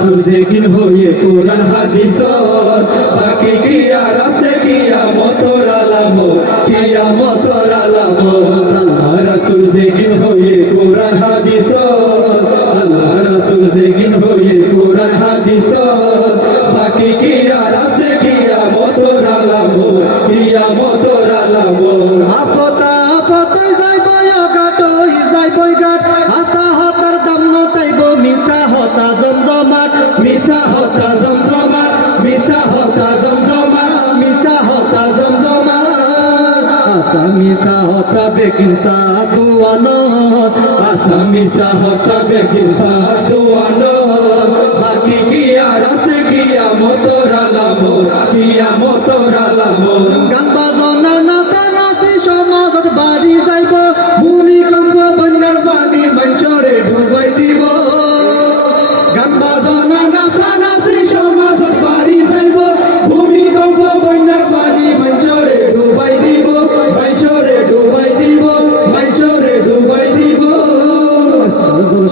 রাসূল যেদিন হয়ে কোরআন হাদিস বাকি কি আর আছে কিয়ামতর আলামত কিয়ামতর আলামত আল্লাহ রাসূল যেদিন হয়ে কোরআন হাদিস আল্লাহ রাসূল যেদিন হয়ে কোরআন হাদিস বাকি কি আর আছে কিয়ামতর আলামত কিয়ামতর আলামত আপতা আপতই যাইব অগাটই যাইব গাট হতা জমজমাট মিশা হতা জমজমাট মিশা হতা জমজমাট, মিছা হতা জমজমাট। আসা মিছা হতা বেকিন সাদুয়ানত আসামি সাহতা বেকি সাদুয়ানো বাকি কি আর আছে কিয়ামতর আলামত কিয়ামতর আলামত গান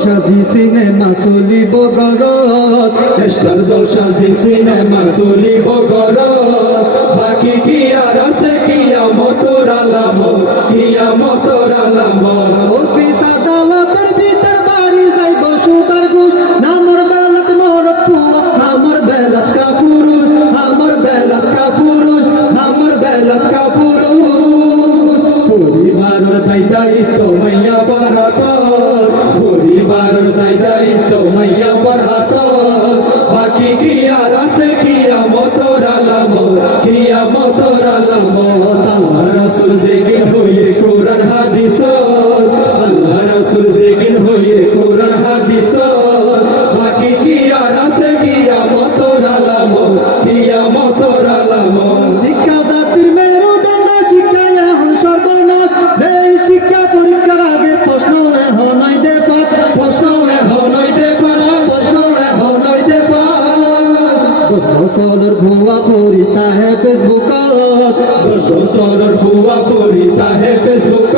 জলসা জি সিনেমা চলিব গরত দেশটার জলসা জি সিনেমা চলিব ঘর বাকি কি আর আছে? কিয়ামতর আলামত কিয়ামতর আলামত। অফিস আদালতের ভিতর বাড়ি যাইব সুতার ঘুষ নামর বেলাত মরত ফুয়া আমার বেলাত কা পুরুষ আমার বেলাত কা পুরুষ আমার বেলাত কা পুরুষ পরিবারের দায়িত্ব মাইয়া পারাত দায় দায়িত্ব মাইয়া পারাত বাকি কি আর আছে কিয়ামতর আলামত কিয়ামতর আলামত আল্লাহ রাসুল জেগে হয়ে কোরআন হাদিস আল্লাহ রাসুল জেগে বছরের ভুয়া করিতা হে ফেসবুকত বছরের ভুয়া করি তাহে ফেসবুক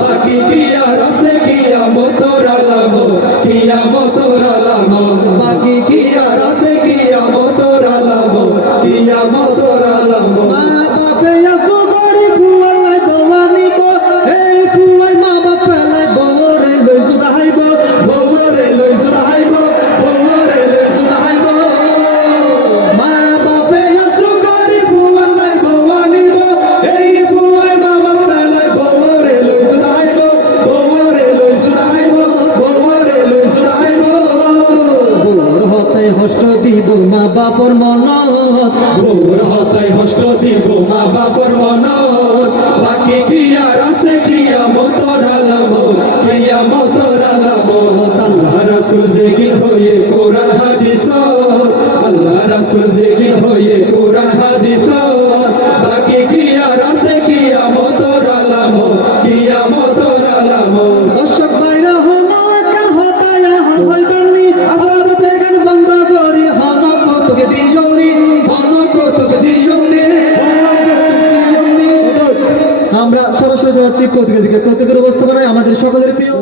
বাকি কি কিয়া আছে কিয়ামতর কিয়া কিয়ামতর আলামত বাকি কি আর কিয়া কিয়ামতর আলামত কিয়ামতর আলামত বোর হতে হষ্ট দিব মা বাপর মন ভোর হতায় হষ্ট দিব মা বাপর মন বাকি ক্রিয়ার আছে ক্রিয়া মত রালাম ক্রিয়া মত রালাম আল্লাহ রাসুল জেগিন হয়ে কোরআন হাদিস আল্লাহ রাসুল জেগিন হয়ে কোরআন হাদিস সরাসরি যাচ্ছি কৌতুকের দিকে। কৌতুকের মানে আমাদের সকলের প্রিয়